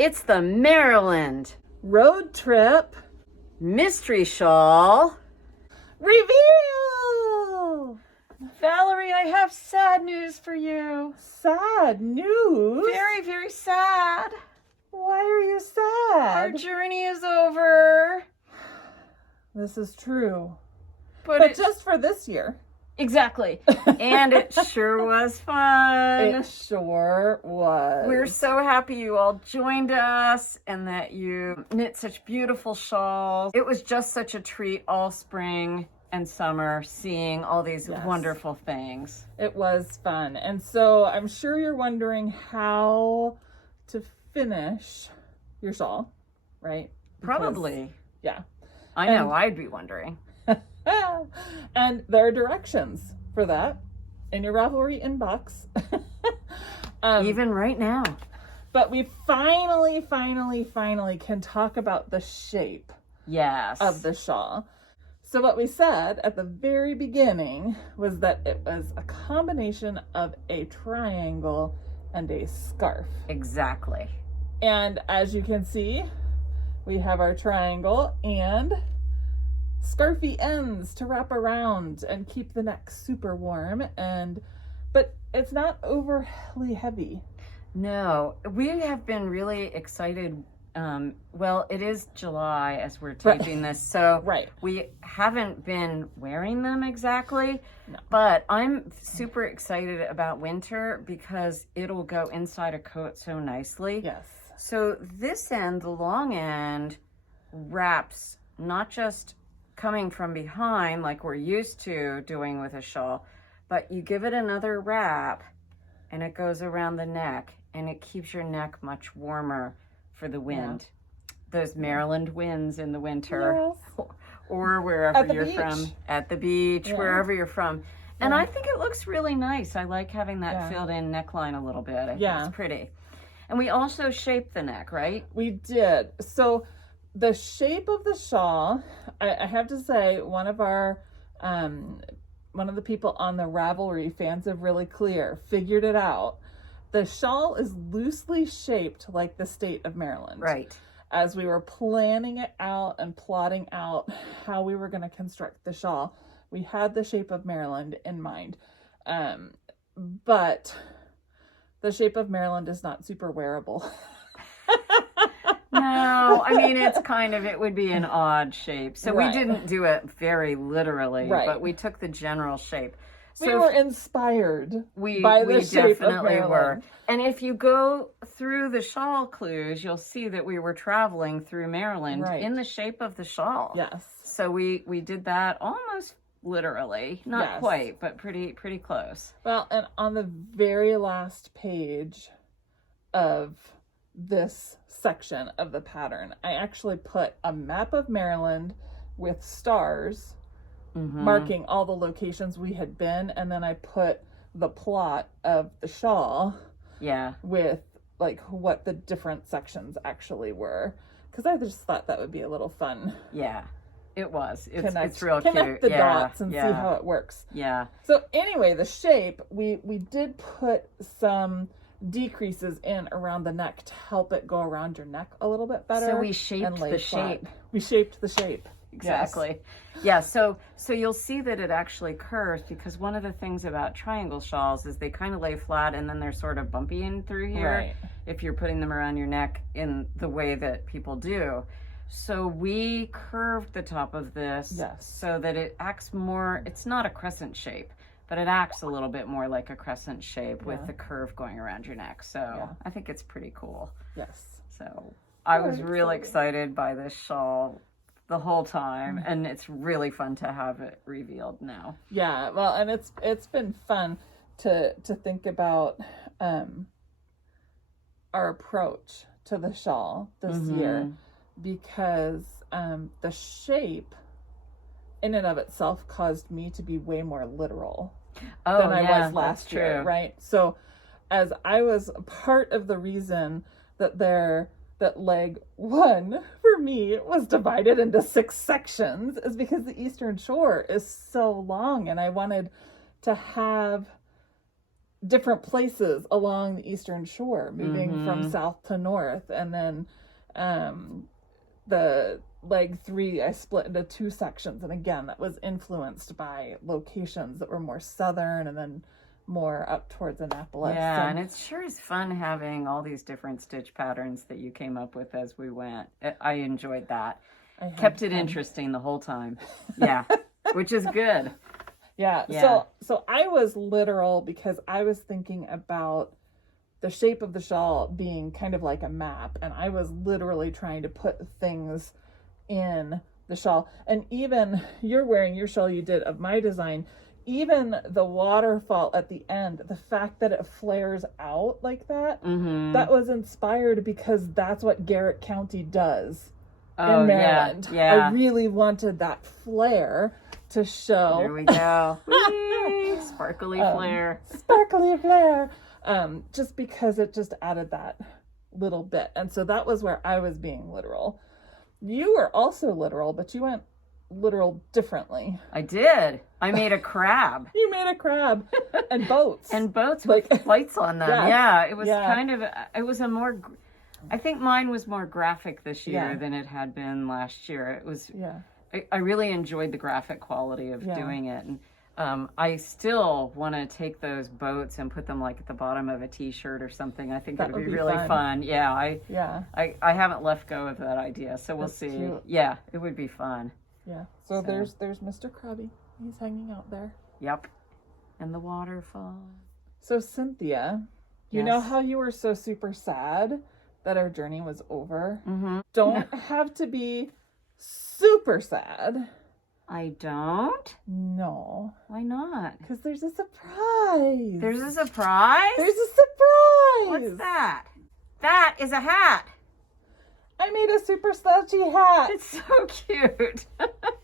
It's the Maryland road trip mystery shawl reveal. Valerie, I have sad news for you. Sad news? Very, very sad. Why are you Our sad? journey is over. This is true. But just for this year. Exactly. And it sure was fun. It sure was. We're so happy you all joined us and that you knit such beautiful shawls. It was just such a treat all spring and summer seeing all these wonderful things. It was fun. And so I'm sure you're wondering how to finish your shawl, right? Probably. Yeah. I know, I'd be wondering. And there are directions for that in your Ravelry inbox. Even right now. But we finally can talk about the shape of the shawl. So what we said at the very beginning was that it was a combination of a triangle and a scarf. Exactly. And as you can see, we have our triangle and scarfy ends to wrap around and keep the neck super warm, but it's not overly heavy. No, we have been really excited. Well, it is July as we're taping this, so we haven't been wearing them exactly, but I'm super excited about winter because it'll go inside a coat so nicely. Yes. So this end, the long end, wraps not just coming from behind like we're used to doing with a shawl, but you give it another wrap and it goes around the neck and it keeps your neck much warmer for the wind. Those Maryland winds in the winter, or wherever you're from, at the beach, wherever you're from. And I think it looks really nice. I like having that filled in neckline a little bit. I think it's pretty. And we also shaped the neck, right? We did. So the shape of the shawl, I have to say, one of the people on the Ravelry, Fans of Really Clear, figured it out. The shawl is loosely shaped like the state of Maryland. Right. As we were planning it out and plotting out how we were going to construct the shawl, we had the shape of Maryland in mind. But the shape of Maryland is not super wearable. No, I mean, it would be an odd shape. So we didn't do it very literally, but we took the general shape. So we were inspired by the shape of Maryland. Were. And if you go through the shawl clues, you'll see that we were traveling through Maryland in the shape of the shawl. Yes. So we did that almost literally, not quite, but pretty close. Well, and on the very last page of this section of the pattern, I actually put a map of Maryland with stars marking all the locations we had been, and then I put the plot of the shawl with like what the different sections actually were, because I just thought that would be a little fun. It was. It's real connect cute. The dots and see how it works. So anyway, the shape, we did put some decreases in around the neck to help it go around your neck a little bit better. So we shaped the shape. We shaped the shape. Exactly. Yes. So you'll see that it actually curves, because one of the things about triangle shawls is they kind of lay flat and then they're sort of bumpy in through here if you're putting them around your neck in the way that people do. So we curved the top of this so that it acts more, it's not a crescent shape, but it acts a little bit more like a crescent shape with the curve going around your neck. So I think it's pretty cool. Yes. So I was really excited by this shawl the whole time, and it's really fun to have it revealed now. Yeah, well, and it's been fun to think about our approach to the shawl this year, because the shape in and of itself caused me to be way more literal than I was last year, right? So as I was part of the reason that leg one for me was divided into 6 sections is because the Eastern Shore is so long, and I wanted to have different places along the eastern shore, moving from south to north. And then the leg 3 I split into 2 sections, and again that was influenced by locations that were more southern and then more up towards Annapolis. Yeah, and it sure is fun having all these different stitch patterns that you came up with as we went. I enjoyed that. Kept it interesting the whole time. Yeah, which is good. Yeah. So I was literal because I was thinking about the shape of the shawl being kind of like a map, and I was literally trying to put things in the shawl. And even you're wearing your shawl you did of my design, even the waterfall at the end, the fact that it flares out like that, that was inspired because that's what Garrett County does in Maryland. Yeah. I really wanted that flare to show. There we go. Whee! Sparkly flare. Sparkly flare. Just because it just added that little bit. And so that was where I was being literal. You were also literal, but you went literal differently. I did. I made a crab. You made a crab and boats. And boats with lights on them. Yeah, it was kind of, it was a more, I think mine was more graphic this year than it had been last year. It was, I really enjoyed the graphic quality of doing it. And I still want to take those boats and put them like at the bottom of a t-shirt or something. I think it would be really fun. Yeah, I haven't let go of that idea, so we'll see. Cute. Yeah, it would be fun. Yeah. So there's Mr. Krabby. He's hanging out there. Yep. And the waterfall. So Cynthia, you know how you were so super sad that our journey was over? Don't have to be super sad. I don't? No. Why not? Because there's a surprise. There's a surprise? There's a surprise. What's that? That is a hat. I made a super slouchy hat. It's so cute.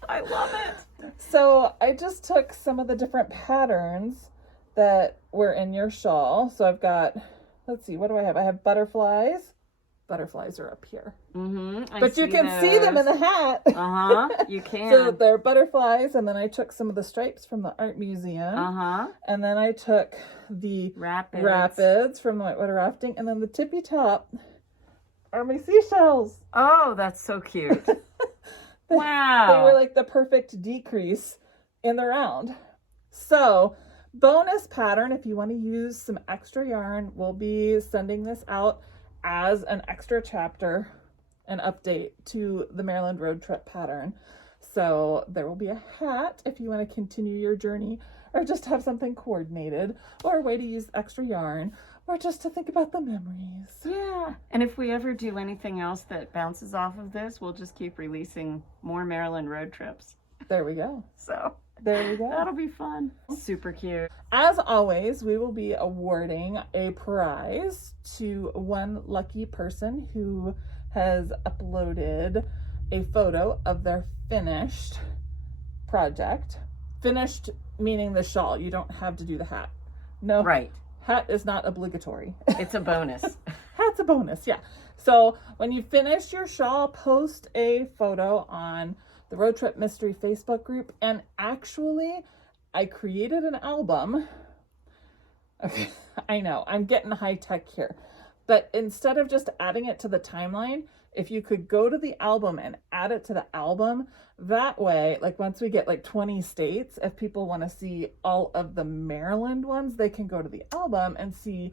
I love it. So I just took some of the different patterns that were in your shawl. So I've got, let's see, what do I have? I have butterflies. Butterflies are up here. But you can see them in the hat. You can. So they're butterflies, and then I took some of the stripes from the art museum. And then I took the rapids from the whitewater rafting, and then the tippy top are my seashells. Oh, that's so cute. Wow. They were like the perfect decrease in the round. So bonus pattern, if you want to use some extra yarn, we'll be sending this out as an extra chapter, an update to the Maryland road trip pattern. So there will be a hat if you want to continue your journey, or just have something coordinated, or a way to use extra yarn, or just to think about the memories. Yeah. And if we ever do anything else that bounces off of this, we'll just keep releasing more Maryland road trips. There we go. So there we go. That'll be fun. Super cute. As always, we will be awarding a prize to one lucky person who has uploaded a photo of their finished project. Finished meaning the shawl. You don't have to do the hat. No. Right. Hat is not obligatory. It's a bonus. Hat's a bonus, yeah. So when you finish your shawl, post a photo on the Road Trip Mystery Facebook group. And actually, I created an album. Okay, I know, I'm getting high tech here. But instead of just adding it to the timeline, if you could go to the album and add it to the album, that way, like once we get like 20 states, if people want to see all of the Maryland ones, they can go to the album and see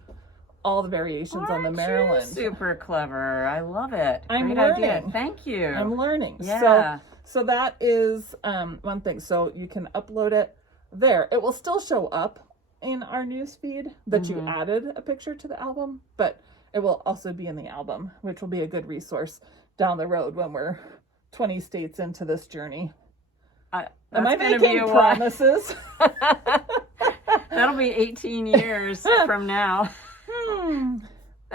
all the variations on the Maryland. Super clever. I love it. I'm Great learning. idea. Thank you. I'm learning. Yeah. So that is one thing. So you can upload it there. It will still show up in our news feed that you added a picture to the album, but it will also be in the album, which will be a good resource down the road when we're 20 states into this journey. Am I making promises? That'll be 18 years from now.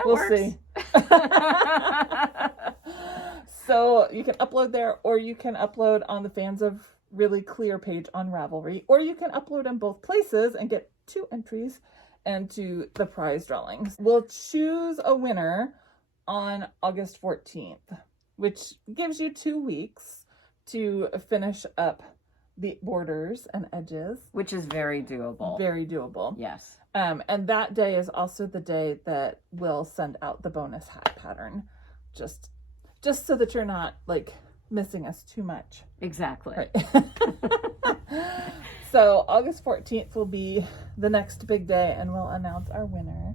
We'll see. So you can upload there, or you can upload on the Fans of Really Clear page on Ravelry, or you can upload in both places and get 2 entries into the prize drawings. We'll choose a winner on August 14th, which gives you 2 weeks to finish up the borders and edges. Which is very doable. Very doable. Yes. And that day is also the day that we'll send out the bonus hat pattern, just so that you're not like missing us too much. Exactly. Right. So August 14th will be the next big day, and we'll announce our winner.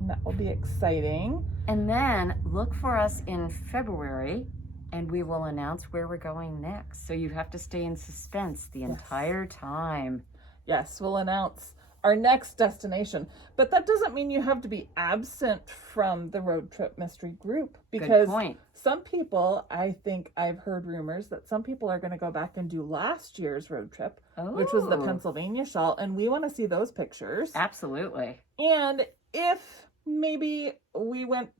And that will be exciting. And then look for us in February, and we will announce where we're going next. So you have to stay in suspense the entire time. Yes, we'll announce our next destination. But that doesn't mean you have to be absent from the Road Trip Mystery group, because Good point. some people, I think I've heard rumors that some people are going to go back and do last year's road trip, which was the Oh. Pennsylvania Shawl, and we want to see those pictures. Absolutely. And if maybe we went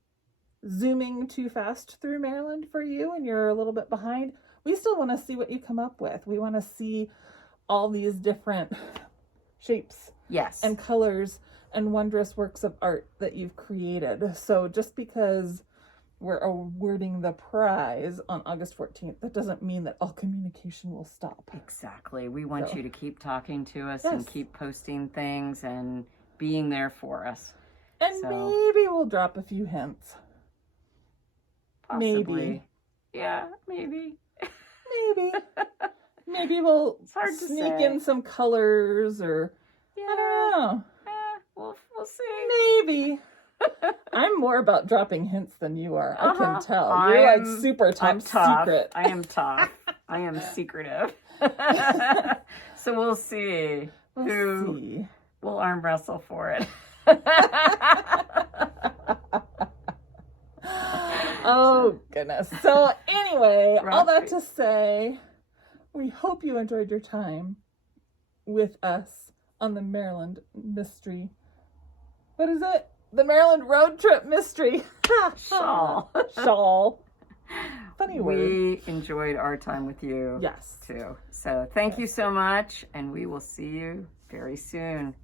zooming too fast through Maryland for you and you're a little bit behind, we still want to see what you come up with. We want to see all these different shapes Yes. and colors and wondrous works of art that you've created. So just because we're awarding the prize on August 14th, that doesn't mean that all communication will stop. Exactly. We want So- you to keep talking to us Yes. and keep posting things and being there for us. And So- maybe we'll drop a few hints. Possibly. Maybe. Yeah, maybe. Maybe. Maybe we'll It's hard to sneak say. in some colors, or Yeah. I don't know. We'll see. Maybe. I'm more about dropping hints than you are. I Uh-huh. can tell. You're like I'm- super top I'm tough. secret. I am tough. I am secretive. So we'll see We'll who see. will arm wrestle for it. Oh, goodness. So anyway, all that Right. to say, we hope you enjoyed your time with us on the Maryland Mystery. What is it? The Maryland Road Trip Mystery. Shawl. Shawl. Funny word. We enjoyed our time with you Yes. too. So thank you so much, and we will see you very soon.